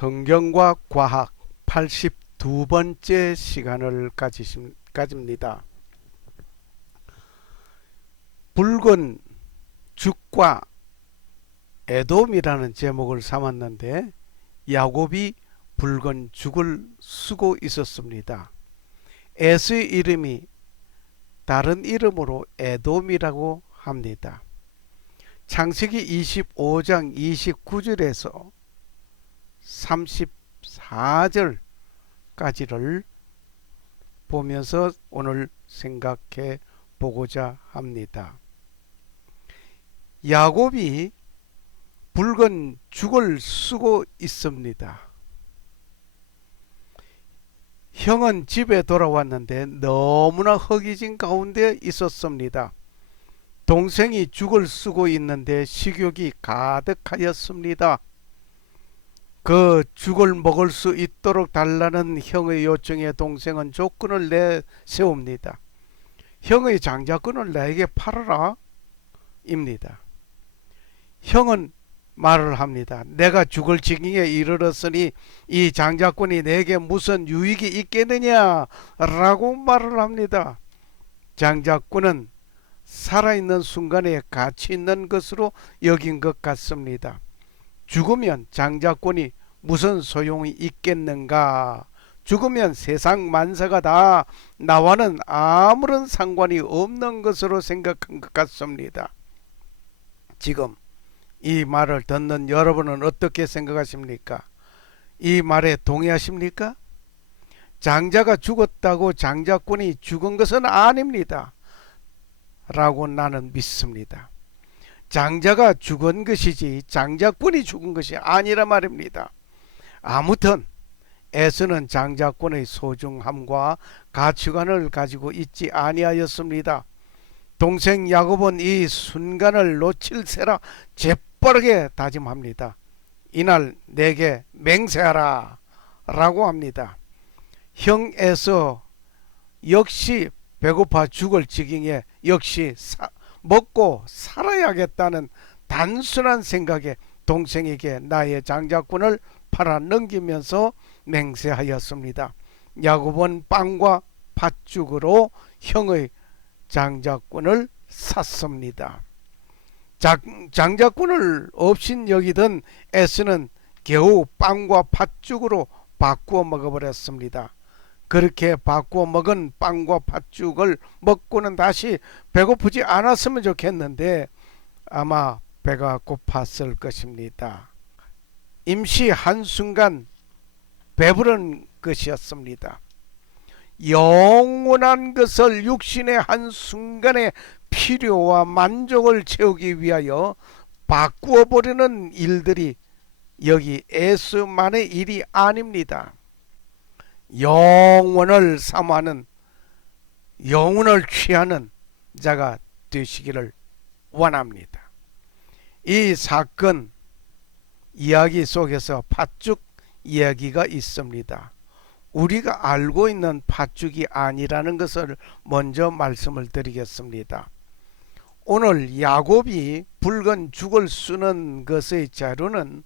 성경과 과학 82번째 시간을 가집니다. 붉은 죽과 에돔이라는 제목을 삼았는데 야곱이 붉은 죽을 쓰고 있었습니다. 에서의 이름이 다른 이름으로 에돔이라고 합니다. 창세기 25장 29절에서 34절까지를 보면서 오늘 생각해 보고자 합니다. 야곱이 붉은 죽을 쓰고 있습니다. 형은 집에 돌아왔는데 너무나 허기진 가운데 있었습니다. 동생이 죽을 쓰고 있는데 식욕이 가득하였습니다. 그 죽을 먹을 수 있도록 달라는 형의 요청에 동생은 조건을 내세웁니다. 형의 장자권을 나에게 팔아라 입니다. 형은 말을 합니다. 내가 죽을 지경에 이르렀으니 이 장자권이 내게 무슨 유익이 있겠느냐 라고 말을 합니다. 장자권은 살아있는 순간에 가치 있는 것으로 여긴 것 같습니다. 죽으면 장자권이 무슨 소용이 있겠는가? 죽으면 세상 만사가 다 나와는 아무런 상관이 없는 것으로 생각한 것 같습니다. 지금 이 말을 듣는 여러분은 어떻게 생각하십니까? 이 말에 동의하십니까? 장자가 죽었다고 장자권이 죽은 것은 아닙니다. 라고 나는 믿습니다. 장자가 죽은 것이지 장자권이 죽은 것이 아니라 말입니다. 아무튼 에서는 장자권의 소중함과 가치관을 가지고 있지 아니하였습니다. 동생 야곱은 이 순간을 놓칠세라 재빠르게 다짐합니다. 이날 내게 맹세하라 라고 합니다. 형 에서 역시 배고파 죽을 지경에 역시 먹고 살아야겠다는 단순한 생각에 동생에게 나의 장자권을 팔아 넘기면서 맹세하였습니다. 야곱은 빵과 팥죽으로 형의 장자권을 샀습니다. 장자권을 없인 여기던 에서는 겨우 빵과 팥죽으로 바꾸어 먹어버렸습니다. 그렇게 바꾸어 먹은 빵과 팥죽을 먹고는 다시 배고프지 않았으면 좋겠는데 아마 배가 고팠을 것입니다. 임시 한순간 배부른 것이었습니다. 영원한 것을 육신의 한순간의 필요와 만족을 채우기 위하여 바꾸어 버리는 일들이 여기 에서만의 일이 아닙니다. 영원을 사모하는, 영혼을 취하는 자가 되시기를 원합니다. 이 사건 이야기 속에서 팥죽 이야기가 있습니다. 우리가 알고 있는 팥죽이 아니라는 것을 먼저 말씀을 드리겠습니다. 오늘 야곱이 붉은 죽을 쓰는 것의 자료는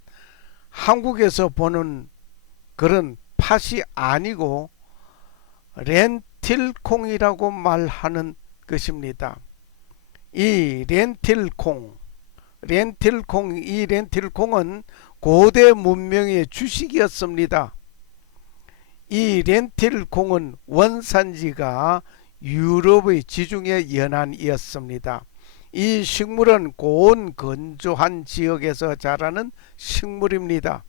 한국에서 보는 그런 팥이 아니고 렌틸콩이라고 말하는 것입니다. 이 렌틸콩은 고대 문명의 주식이었습니다. 이 렌틸콩은 원산지가 유럽의 지중해 연안이었습니다. 이 식물은 고온 건조한 지역에서 자라는 식물입니다.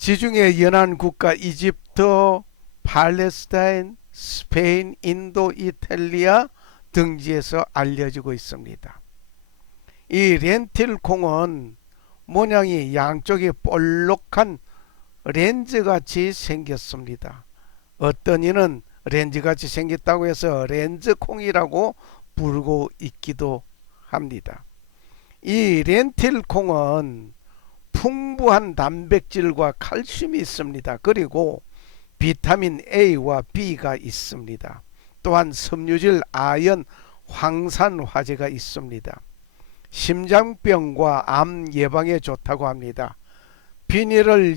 지중해 연안 국가 이집트, 팔레스타인, 스페인, 인도, 이탈리아 등지에서 알려지고 있습니다. 이 렌틸콩은 모양이 양쪽이 볼록한 렌즈같이 생겼습니다. 어떤 이는 렌즈같이 생겼다고 해서 렌즈콩이라고 부르고 있기도 합니다. 이 렌틸콩은 풍부한 단백질과 칼슘이 있습니다. 그리고 비타민 A와 B가 있습니다. 또한 섬유질, 아연, 황산화제가 있습니다. 심장병과 암 예방에 좋다고 합니다. 빈혈을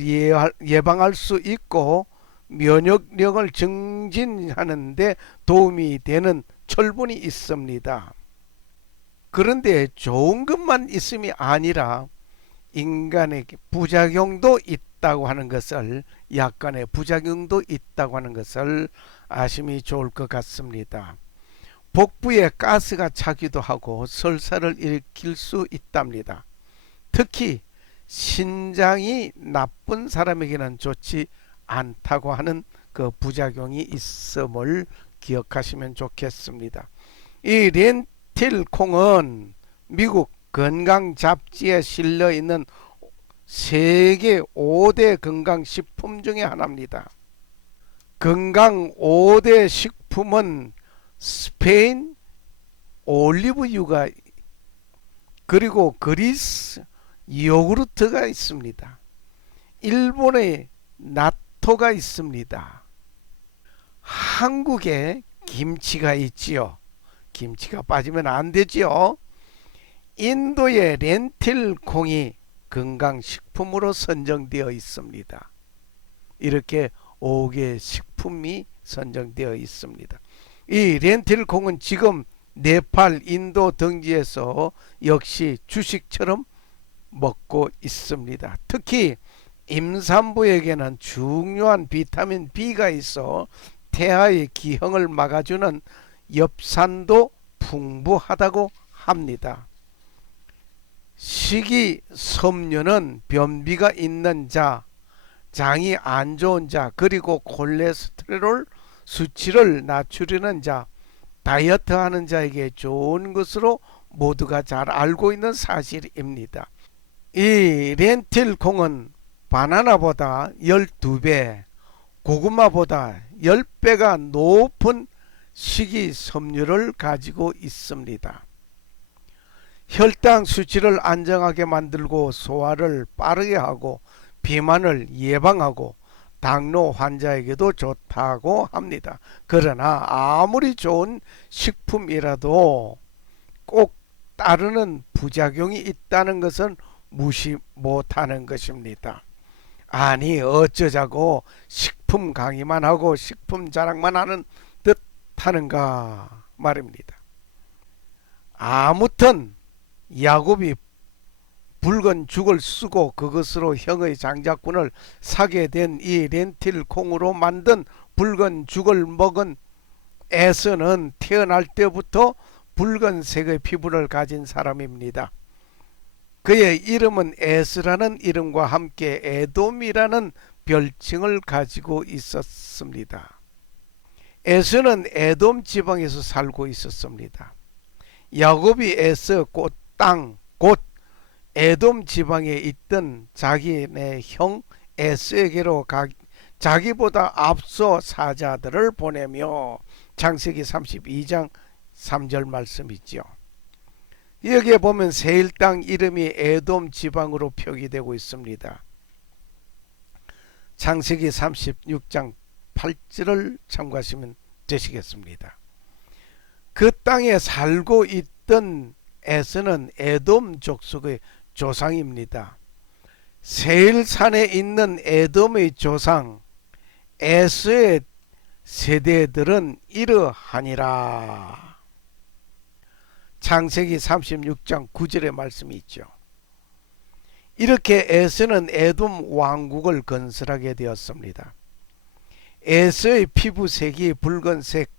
예방할 수 있고 면역력을 증진하는 데 도움이 되는 철분이 있습니다. 그런데 좋은 것만 있음이 아니라 인간에게 부작용도 있다고 하는 것을, 약간의 부작용도 있다고 하는 것을 아심이 좋을 것 같습니다. 복부에 가스가 차기도 하고 설사를 일으킬 수 있답니다. 특히 신장이 나쁜 사람에게는 좋지 않다고 하는 그 부작용이 있음을 기억하시면 좋겠습니다. 이 렌틸콩은 미국 건강 잡지에 실려 있는 세계 5대 건강식품 중에 하나입니다. 건강 5대 식품은 스페인 올리브유가, 그리고 그리스 요구르트가 있습니다. 일본의 나토가 있습니다. 한국에 김치가 있지요. 김치가 빠지면 안 되지요. 인도의 렌틸콩이 건강식품으로 선정되어 있습니다. 이렇게 5개 식품이 선정되어 있습니다. 이 렌틸콩은 지금 네팔, 인도 등지에서 역시 주식처럼 먹고 있습니다. 특히 임산부에게는 중요한 비타민 B가 있어 태아의 기형을 막아주는 엽산도 풍부하다고 합니다. 식이섬유는 변비가 있는 자, 장이 안 좋은 자, 그리고 콜레스테롤 수치를 낮추려는 자, 다이어트 하는 자에게 좋은 것으로 모두가 잘 알고 있는 사실입니다. 이 렌틸콩은 바나나보다 12배, 고구마보다 10배가 높은 식이섬유를 가지고 있습니다. 혈당 수치를 안정하게 만들고 소화를 빠르게 하고 비만을 예방하고 당뇨 환자에게도 좋다고 합니다. 그러나 아무리 좋은 식품이라도 꼭 따르는 부작용이 있다는 것은 무시 못하는 것입니다. 아니 어쩌자고 식품 강의만 하고 식품 자랑만 하는 듯 하는가 말입니다. 아무튼 야곱이 붉은 죽을 쓰고 그것으로 형의 장자꾼을 사게 된 이 렌틸콩으로 만든 붉은 죽을 먹은 에서는 태어날 때부터 붉은색의 피부를 가진 사람입니다. 그의 이름은 에스라는 이름과 함께 에돔이라는 별칭을 가지고 있었습니다. 에스는 에돔 지방에서 살고 있었습니다. 야곱이 에스 곧 땅, 곧 에돔 지방에 있던 자기네 형 에스에게로 자기보다 앞서 사자들을 보내며 창세기 32장 3절 말씀 있죠. 여기에 보면 세일 땅 이름이 에돔 지방으로 표기되고 있습니다. 창세기 36장 8절을 참고하시면 되시겠습니다. 그 땅에 살고 있던 에스는 에돔 족속의 조상입니다. 세일산에 있는 에돔의 조상 에스의 세대들은 이러하니라. 창세기 36장 9절의 말씀이 있죠. 이렇게 에스는 에돔 왕국을 건설하게 되었습니다. 에스의 피부색이 붉은색,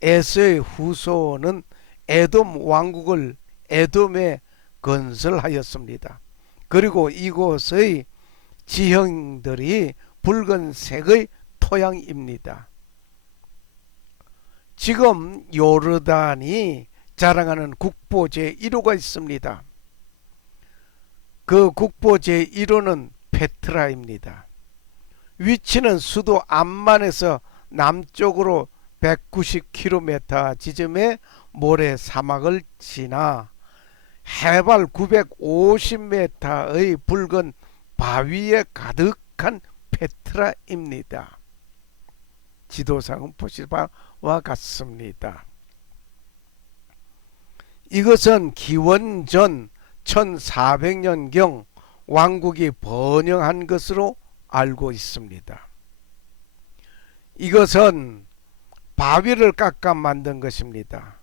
에스의 후손은 에돔 왕국을 에돔에 건설하였습니다. 그리고 이곳의 지형들이 붉은색의 토양입니다. 지금 요르단이 자랑하는 국보 제1호가 있습니다. 그 국보 제1호는 페트라입니다. 위치는 수도 암만에서 남쪽으로 190km 지점의 모래 사막을 지나 해발 950m의 붉은 바위에 가득한 페트라입니다. 지도상은 보실 바와 같습니다. 이것은 기원전 1400년경 왕국이 번영한 것으로 알고 있습니다. 이것은 바위를 깎아 만든 것입니다.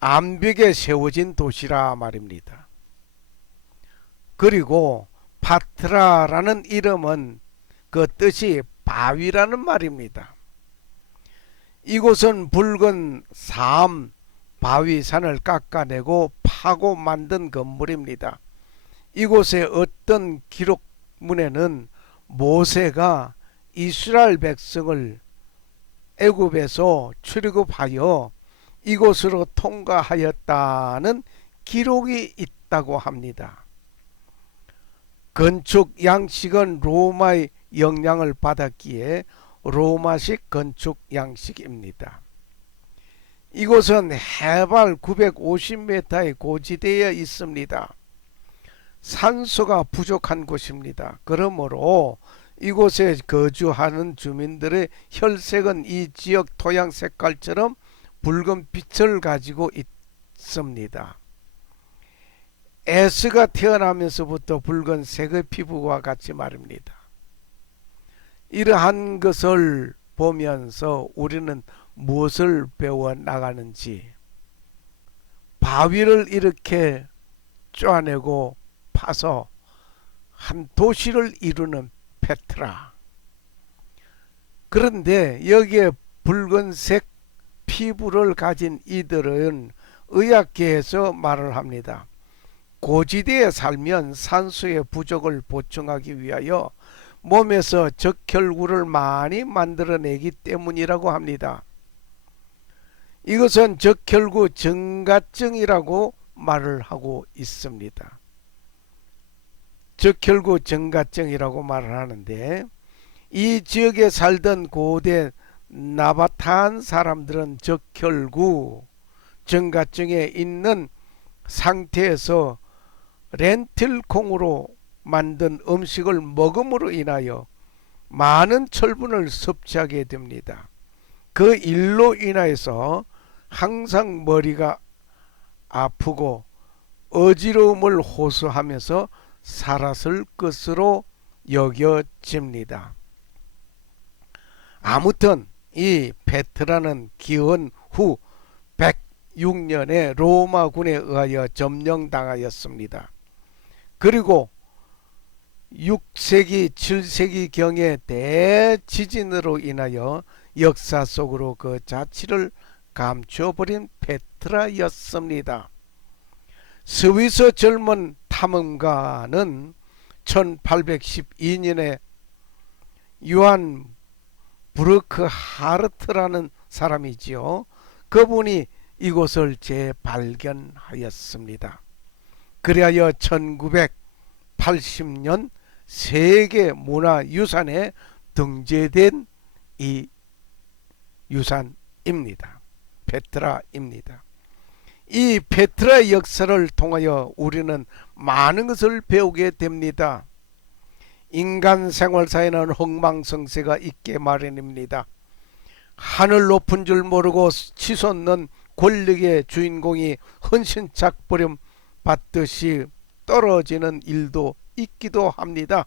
암벽에 세워진 도시라 말입니다. 그리고 파트라라는 이름은 그 뜻이 바위라는 말입니다. 이곳은 붉은 삼 바위산을 깎아내고 파고 만든 건물입니다. 이곳에 어떤 기록문에는 모세가 이스라엘 백성을 애굽에서 출애굽하여 이곳으로 통과하였다는 기록이 있다고 합니다. 건축 양식은 로마의 영향을 받았기에 로마식 건축 양식입니다. 이곳은 해발 950m의 고지대에 있습니다. 산소가 부족한 곳입니다. 그러므로 이곳에 거주하는 주민들의 혈색은 이 지역 토양 색깔처럼 붉은 빛을 가지고 있습니다. 에스가 태어나면서부터 붉은색의 피부와 같이 말입니다. 이러한 것을 보면서 우리는 무엇을 배워 나가는지, 바위를 이렇게 쪼아내고 파서 한 도시를 이루는 페트라. 그런데 여기에 붉은색 피부를 가진 이들은 의학계에서 말을 합니다. 고지대에 살면 산소의 부족을 보충하기 위하여 몸에서 적혈구를 많이 만들어내기 때문이라고 합니다. 이것은 적혈구 증가증이라고 말을 하고 있습니다. 적혈구 증가증이라고 말을 하는데, 이 지역에 살던 고대 나바타한 사람들은 적혈구 증가증에 있는 상태에서 렌틸콩으로 만든 음식을 먹음으로 인하여 많은 철분을 섭취하게 됩니다. 그 일로 인하여서 항상 머리가 아프고 어지러움을 호소하면서 살았을 것으로 여겨집니다. 아무튼 이 페트라는 기원 후 106년에 로마군에 의하여 점령당하였습니다. 그리고 6세기 7세기경의 대지진으로 인하여 역사 속으로 그 자취를 감춰버린 페트라였습니다. 스위스 젊은 탐험가는 1812년에 요한 브루크하르트라는 사람이지요. 그분이 이곳을 재발견하였습니다. 그리하여 1980년 세계문화유산에 등재된 이 유산입니다. 페트라입니다. 이 페트라의 역사를 통하여 우리는 많은 것을 배우게 됩니다. 인간 생활사에는 흥망성쇠가 있게 마련입니다. 하늘 높은 줄 모르고 치솟는 권력의 주인공이 헌신착버림 받듯이 떨어지는 일도 있기도 합니다.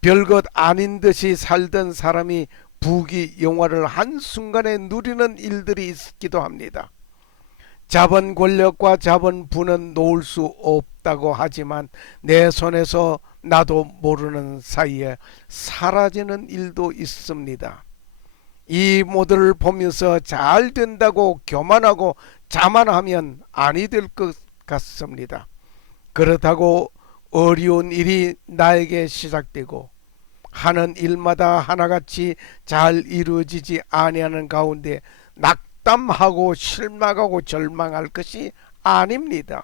별것 아닌 듯이 살던 사람이 부귀영화를 한순간에 누리는 일들이 있기도 합니다. 자본 권력과 자본 부는 놓을 수 없다고 하지만 내 손에서 나도 모르는 사이에 사라지는 일도 있습니다. 이 모델을 보면서 잘 된다고 교만하고 자만하면 아니 될 것 같습니다. 그렇다고 어려운 일이 나에게 시작되고 하는 일마다 하나같이 잘 이루어지지 아니하는 가운데 낙담하고 실망하고 절망할 것이 아닙니다.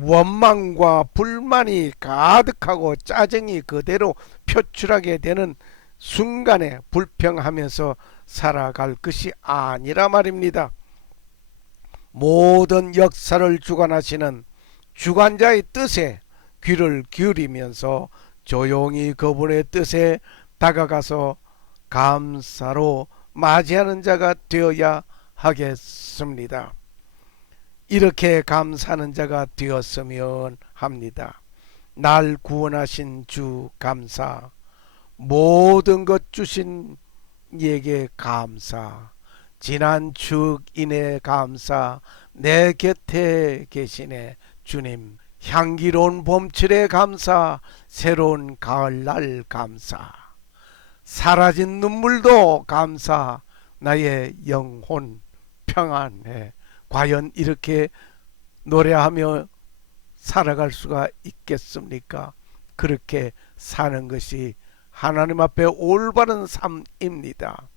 원망과 불만이 가득하고 짜증이 그대로 표출하게 되는 순간에 불평하면서 살아갈 것이 아니라 말입니다. 모든 역사를 주관하시는 주관자의 뜻에 귀를 기울이면서 조용히 그분의 뜻에 다가가서 감사로 맞이하는 자가 되어야 하겠습니다. 이렇게 감사하는 자가 되었으면 합니다. 날 구원하신 주 감사. 모든 것 주신 이에게 감사. 지난 축 인해 감사. 내 곁에 계시네 주님. 향기로운 봄철에 감사. 새로운 가을날 감사. 사라진 눈물도 감사. 나의 영혼 평안해. 과연 이렇게 노래하며 살아갈 수가 있겠습니까? 그렇게 사는 것이 하나님 앞에 올바른 삶입니다.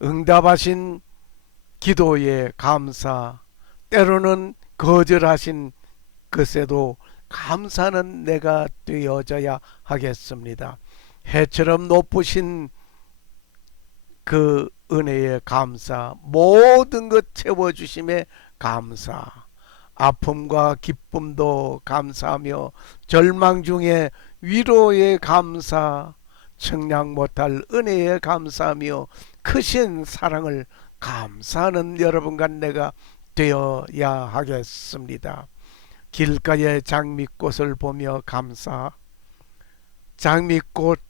응답하신 기도에 감사, 때로는 거절하신 것에도 감사는 내가 되어져야 하겠습니다. 해처럼 높으신 그 은혜에 감사, 모든 것 채워주심에 감사, 아픔과 기쁨도 감사하며 절망 중에 위로에 감사, 청량 못할 은혜에 감사하며 크신 사랑을 감사하는 여러분과 내가 되어야 하겠습니다. 길가의 장미꽃을 보며 감사, 장미꽃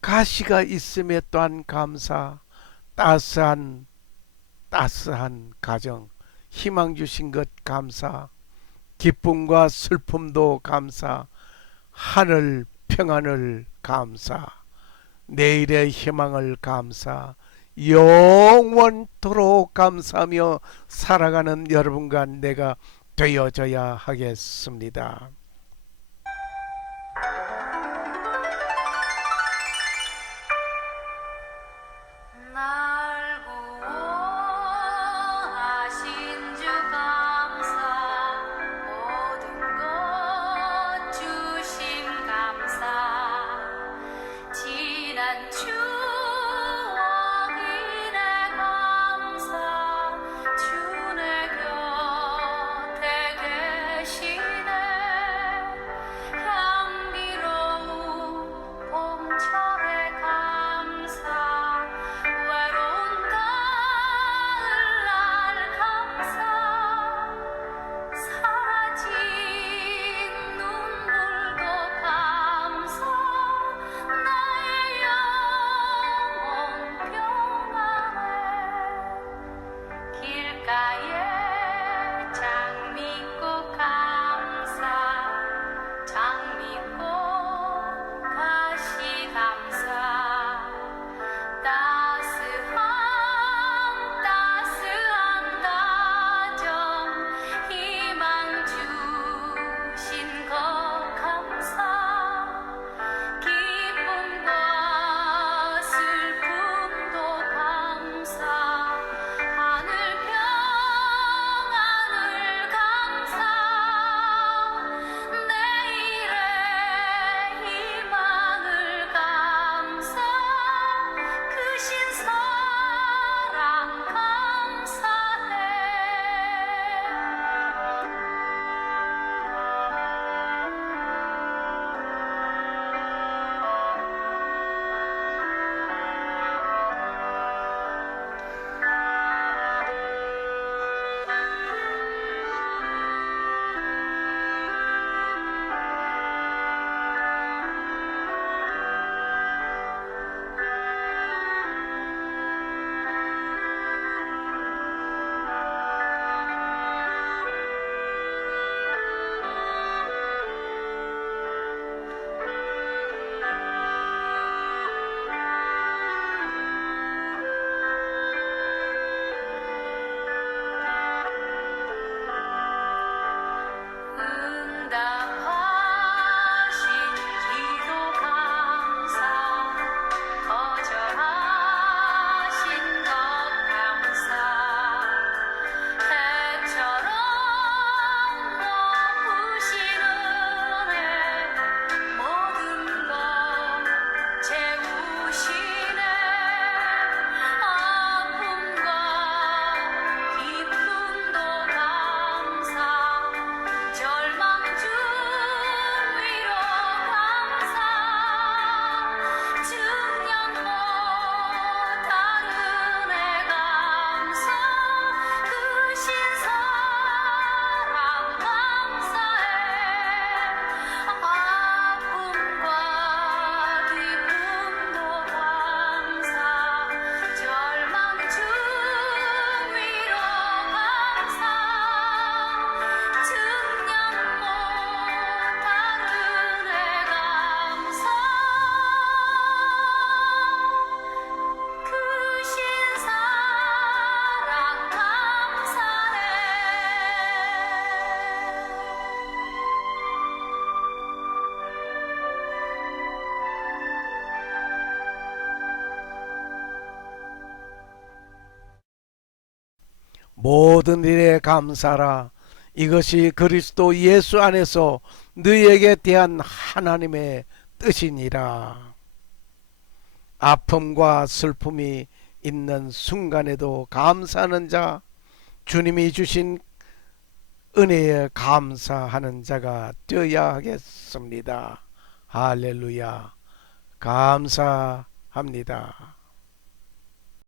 가시가 있음에 또한 감사, 따스한 가정, 희망 주신 것 감사, 기쁨과 슬픔도 감사, 하늘 평안을 감사, 내일의 희망을 감사, 영원토록 감사하며 살아가는 여러분과 내가 되어져야 하겠습니다. 날 구원하신 주 감사, 모든 것 주심 감사, 지난 추억 인해 감사, 주 내 곁에 계시네. 향기로운 봄철에 감사, 외로운 가을날 감사, 사라진 눈물도 감사, 나의 모든 일에 감사하라. 이것이 그리스도 예수 안에서 너희에게 대한 하나님의 뜻이니라. 아픔과 슬픔이 있는 순간에도 감사하는 자, 주님이 주신 은혜에 감사하는 자가 되어야 하겠습니다. 할렐루야. 감사합니다.